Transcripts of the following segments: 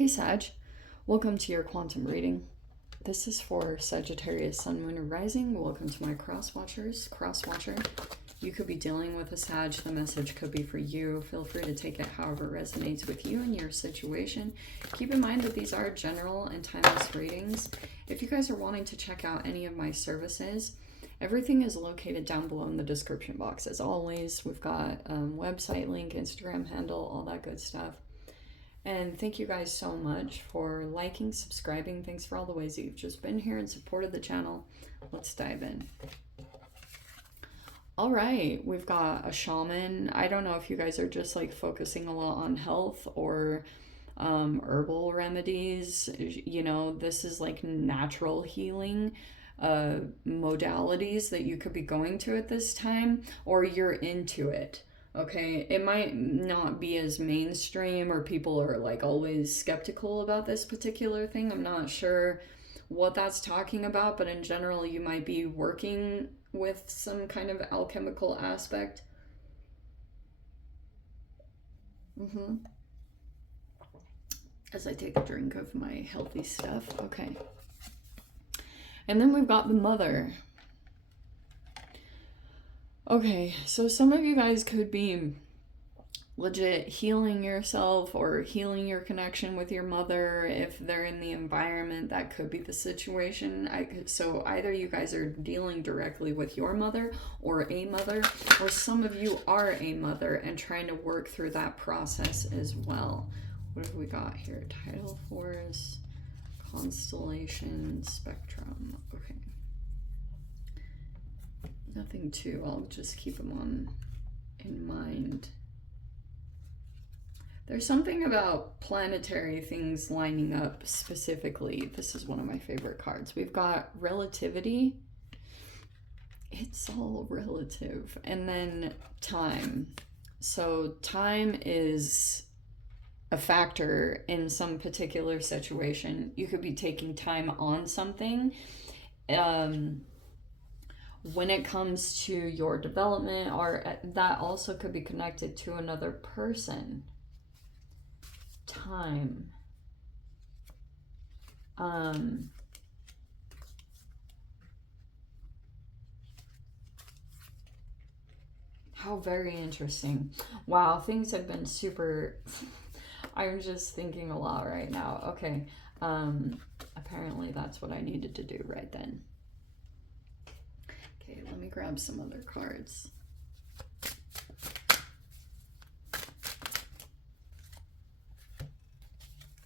Hey Sag, welcome to your quantum reading. This is for Sagittarius, Sun, Moon, and Rising. Welcome to my cross-watcher. You could be dealing with a Sag. The message could be for you. Feel free to take it however resonates with you and your situation. Keep in mind that these are general and timeless readings. If you guys are wanting to check out any of my services, everything is located down below in the description box. As always, we've got website link, Instagram handle, all that good stuff. And thank you guys so much for liking, subscribing. Thanks for all the ways that you've just been here and supported the channel. Let's dive in. All right, we've got a shaman. I don't know if you guys are just like focusing a lot on health or herbal remedies. You know, this is like natural healing modalities that you could be going to at this time, or you're into it. Okay, it might not be as mainstream, or people are like always skeptical about this particular thing. I'm not sure what that's talking about, but in general, you might be working with some kind of alchemical aspect. As I take a drink of my healthy stuff. Okay. And then we've got the mother. Okay, so some of you guys could be legit healing yourself or healing your connection with your mother. If they're in the environment, that could be the situation. So either you guys are dealing directly with your mother, or some of you are a mother and trying to work through that process as well. What have we got here? Tidal force, constellation, spectrum. Okay. Nothing too, I'll just keep them on in mind. There's something about planetary things lining up specifically. This is one of my favorite cards. We've got relativity. It's all relative. And then time. So time is a factor in some particular situation. You could be taking time on something. When it comes to your development, or that also could be connected to another person. Time. How very interesting. Wow, things have been super... I'm just thinking a lot right now. Okay. Apparently that's what I needed to do right then. Okay, let me grab some other cards.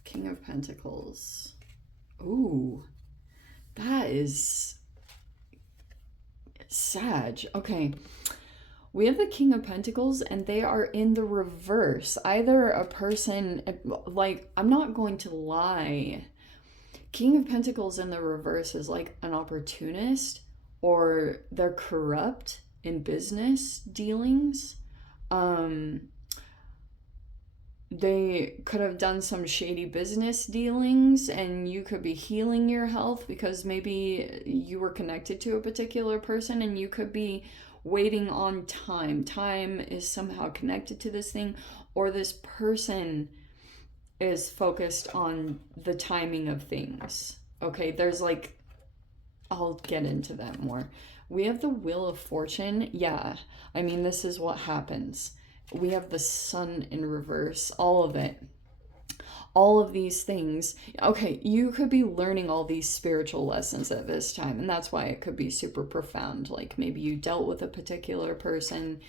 King of Pentacles. Ooh, that is Sag. Okay, we have the King of Pentacles and they are in the reverse. Either a person, like, I'm not going to lie, King of Pentacles in the reverse is like an opportunist, or they're corrupt in business dealings. They could have done some shady business dealings, and you could be healing your health because maybe you were connected to a particular person and you could be waiting on time. Time is somehow connected to this thing, or this person is focused on the timing of things. Okay, there's like, I'll get into that more. We have the Wheel of Fortune. Yeah, I mean, this is what happens. We have the Sun in reverse, all of it. All of these things. Okay, you could be learning all these spiritual lessons at this time, and that's why it could be super profound. Like maybe you dealt with a particular person.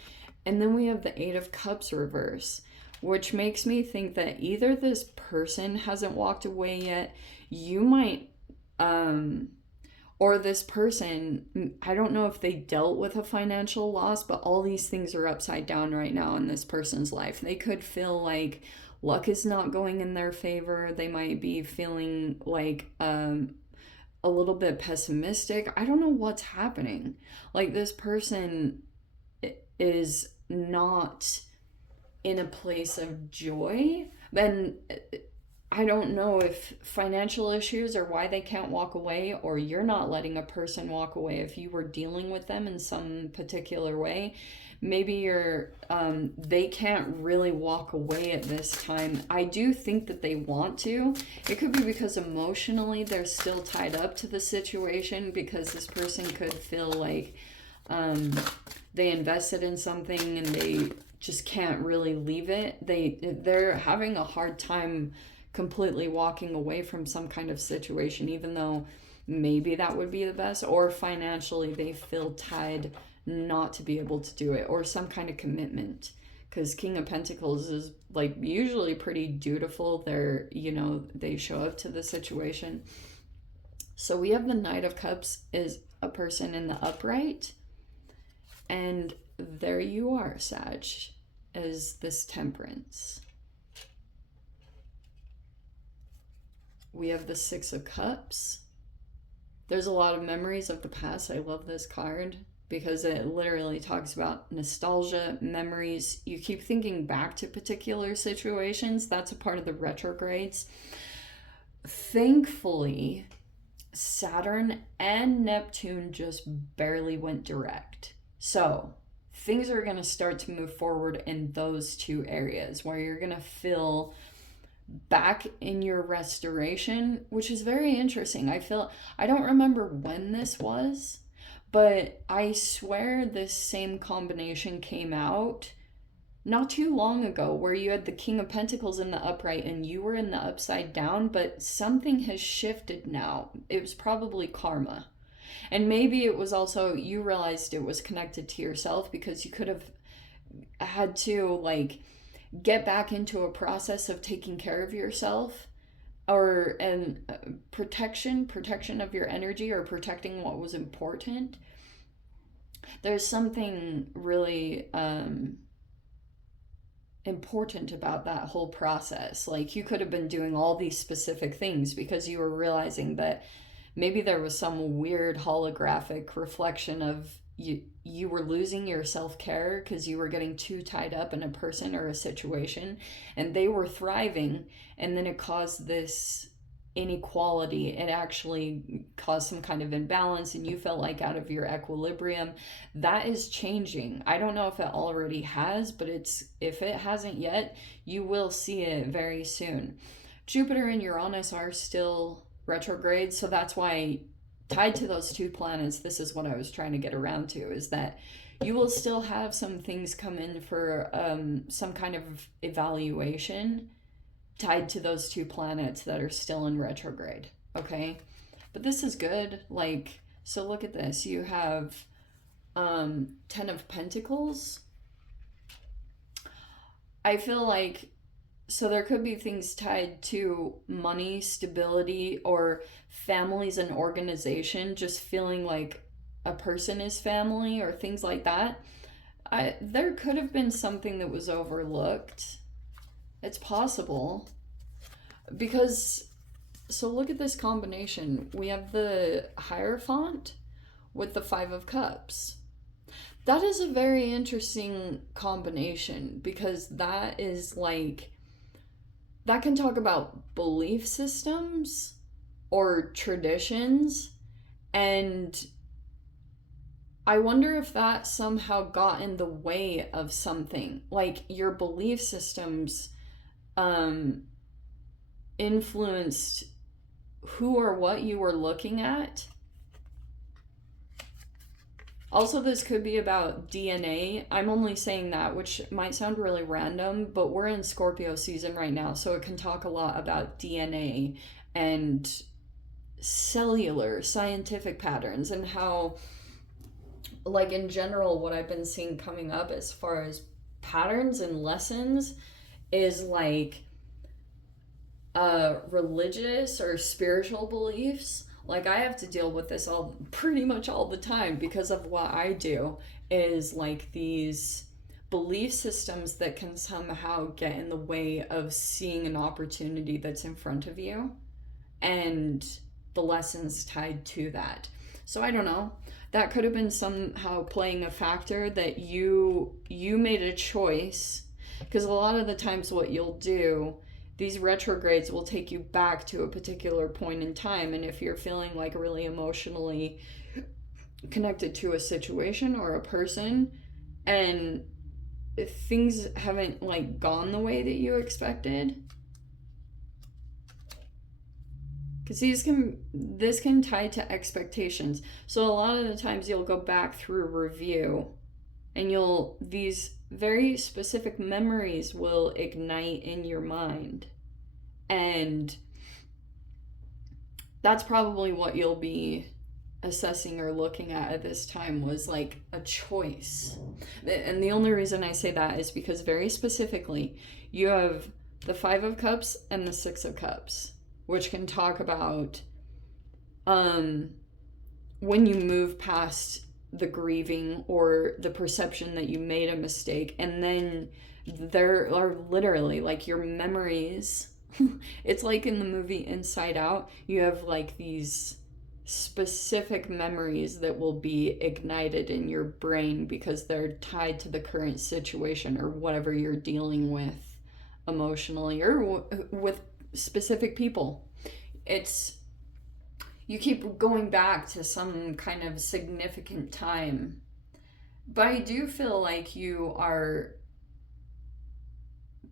And then we have the Eight of Cups reverse, which makes me think that either this person hasn't walked away yet, you might... or this person, I don't know if they dealt with a financial loss, but all these things are upside down right now in this person's life. They could feel like luck is not going in their favor. They might be feeling like a little bit pessimistic. I don't know what's happening. Like this person is not in a place of joy. Then I don't know if financial issues are why they can't walk away, or you're not letting a person walk away if you were dealing with them in some particular way. Maybe they can't really walk away at this time. I do think that they want to. It could be because emotionally they're still tied up to the situation, because this person could feel like they invested in something and they just can't really leave it. They're having a hard time completely walking away from some kind of situation, even though maybe that would be the best, or financially they feel tied not to be able to do it, or some kind of commitment, because King of Pentacles is like usually pretty dutiful. They show up to the situation. So we have the Knight of Cups is a person in the upright, and there you are, Sag, as this Temperance. We have the Six of Cups. There's a lot of memories of the past. I love this card because it literally talks about nostalgia, memories. You keep thinking back to particular situations. That's a part of the retrogrades. Thankfully, Saturn and Neptune just barely went direct. So things are going to start to move forward in those two areas where you're going to feel back in your restoration, which is very interesting. I don't remember when this was, but I swear this same combination came out not too long ago, where you had the King of Pentacles in the upright and you were in the upside down, but something has shifted now. It was probably karma. And maybe it was also, you realized it was connected to yourself, because you could have had to get back into a process of taking care of yourself, or protection of your energy, or protecting what was important. There's something really important about that whole process. You could have been doing all these specific things because you were realizing that maybe there was some weird holographic reflection of you were losing your self-care because you were getting too tied up in a person or a situation, and they were thriving, and then it caused this inequality. It actually caused some kind of imbalance, and you felt like out of your equilibrium. That is changing. I don't know if it already has, but if it hasn't yet, you will see it very soon. Jupiter and Uranus are still retrograde, so that's why, tied to those two planets, this is what I was trying to get around to, is that you will still have some things come in for some kind of evaluation tied to those two planets that are still in retrograde, okay? But this is good. So look at this. You have 10 of Pentacles. I feel like, so there could be things tied to money, stability, or families and organization, just feeling like a person is family, or things like that. There could have been something that was overlooked. It's possible. Because, so look at this combination. We have the Hierophant with the Five of Cups. That is a very interesting combination, because that is that can talk about belief systems or traditions, and I wonder if that somehow got in the way of something. Your belief systems influenced who or what you were looking at. Also, this could be about DNA. I'm only saying that, which might sound really random, but we're in Scorpio season right now, so it can talk a lot about DNA and cellular scientific patterns, and how, in general, what I've been seeing coming up as far as patterns and lessons is religious or spiritual beliefs. I have to deal with this pretty much all the time because of what I do, is these belief systems that can somehow get in the way of seeing an opportunity that's in front of you, and the lessons tied to that. So I don't know. That could have been somehow playing a factor, that you made a choice, because a lot of the times what you'll do these retrogrades will take you back to a particular point in time. And if you're feeling like really emotionally connected to a situation or a person, and if things haven't like gone the way that you expected, because this can tie to expectations. So a lot of the times you'll go back through review, and these very specific memories will ignite in your mind. And that's probably what you'll be assessing or looking at this time, was like a choice. And the only reason I say that is because very specifically you have the 5 of Cups and the 6 of Cups, which can talk about when you move past the grieving or the perception that you made a mistake, and then there are literally like your memories. It's like in the movie Inside Out, you have like these specific memories that will be ignited in your brain because they're tied to the current situation or whatever you're dealing with emotionally, or with specific people. You keep going back to some kind of significant time. But I do feel like you are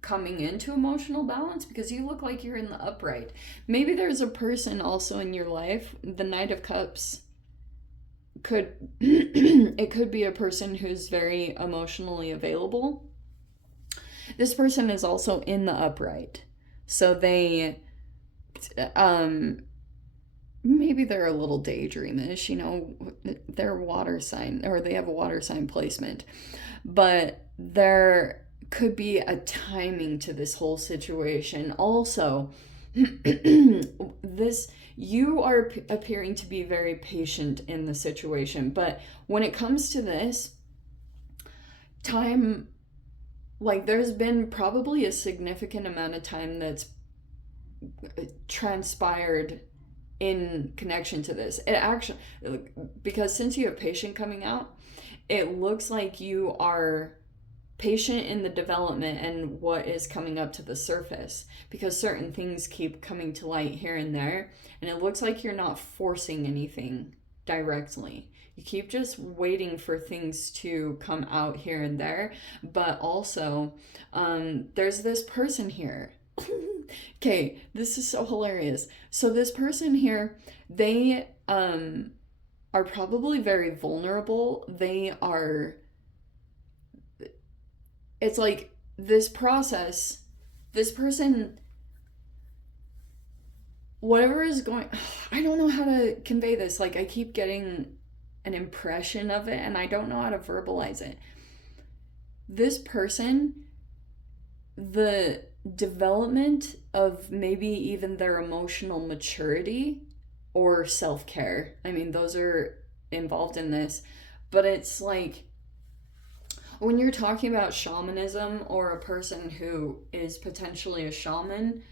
coming into emotional balance because you look like you're in the upright. Maybe there's a person also in your life, the Knight of Cups it could be a person who's very emotionally available. This person is also in the upright. So they maybe they're a little daydreamish, they're water sign, or they have a water sign placement. But there could be a timing to this whole situation. Also, you are appearing to be very patient in the situation, but when it comes to this time, like there's been probably a significant amount of time that's transpired in connection to this. It actually, because since you have patient coming out, it looks like you are patient in the development and what is coming up to the surface, because certain things keep coming to light here and there, and it looks like you're not forcing anything directly. You keep just waiting for things to come out here and there. But also there's this person here. Okay, this is so hilarious. So this person here, they are probably very vulnerable. It's like this process, this person, whatever is going, I don't know how to convey this. Like I keep getting an impression of it and I don't know how to verbalize it. This person, the development of maybe even their emotional maturity or self-care, I mean, those are involved in this, but it's like when you're talking about shamanism or a person who is potentially a shaman,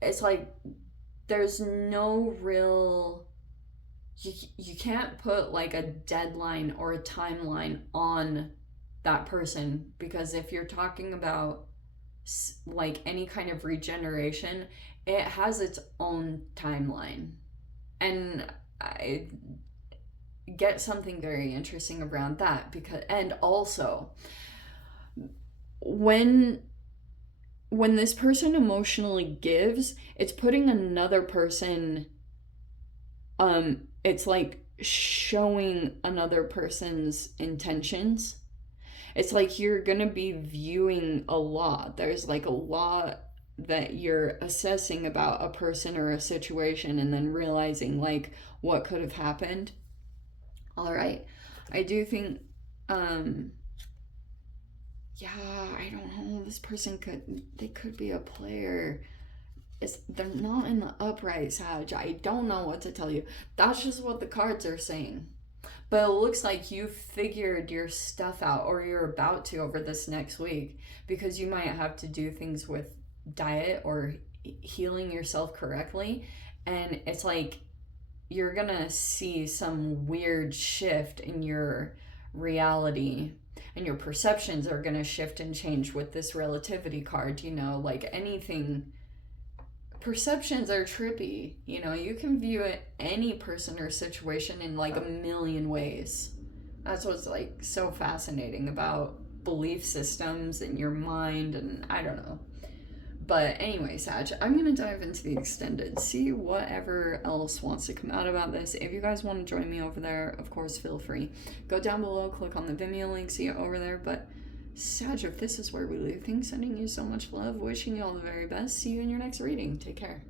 it's like there's no real, you can't put like a deadline or a timeline on that person, because if you're talking about like any kind of regeneration, it has its own timeline. And I get something very interesting around that, because, and also when this person emotionally gives, it's putting another person, it's like showing another person's intentions. It's like you're gonna be viewing a lot. There's like a lot that you're assessing about a person or a situation, and then realizing like what could have happened. All right, I do think yeah, I don't know, this person could be a player. They're not in the upright, Sag. I don't know what to tell you. That's just what the cards are saying. But it looks like you figured your stuff out, or you're about to, over this next week, because you might have to do things with diet or healing yourself correctly. And it's like you're gonna see some weird shift in your reality, and your perceptions are gonna shift and change with this relativity card, like anything perceptions are trippy. You know, you can view any person or situation in like a million ways. That's what's like so fascinating about belief systems and your mind, and I don't know. But anyway, Sag, I'm going to dive into the extended, see whatever else wants to come out about this. If you guys want to join me over there, of course, feel free. Go down below, click on the Vimeo link, see it over there. But Sag, if this is where we leave things, sending you so much love, wishing you all the very best. See you in your next reading. Take care.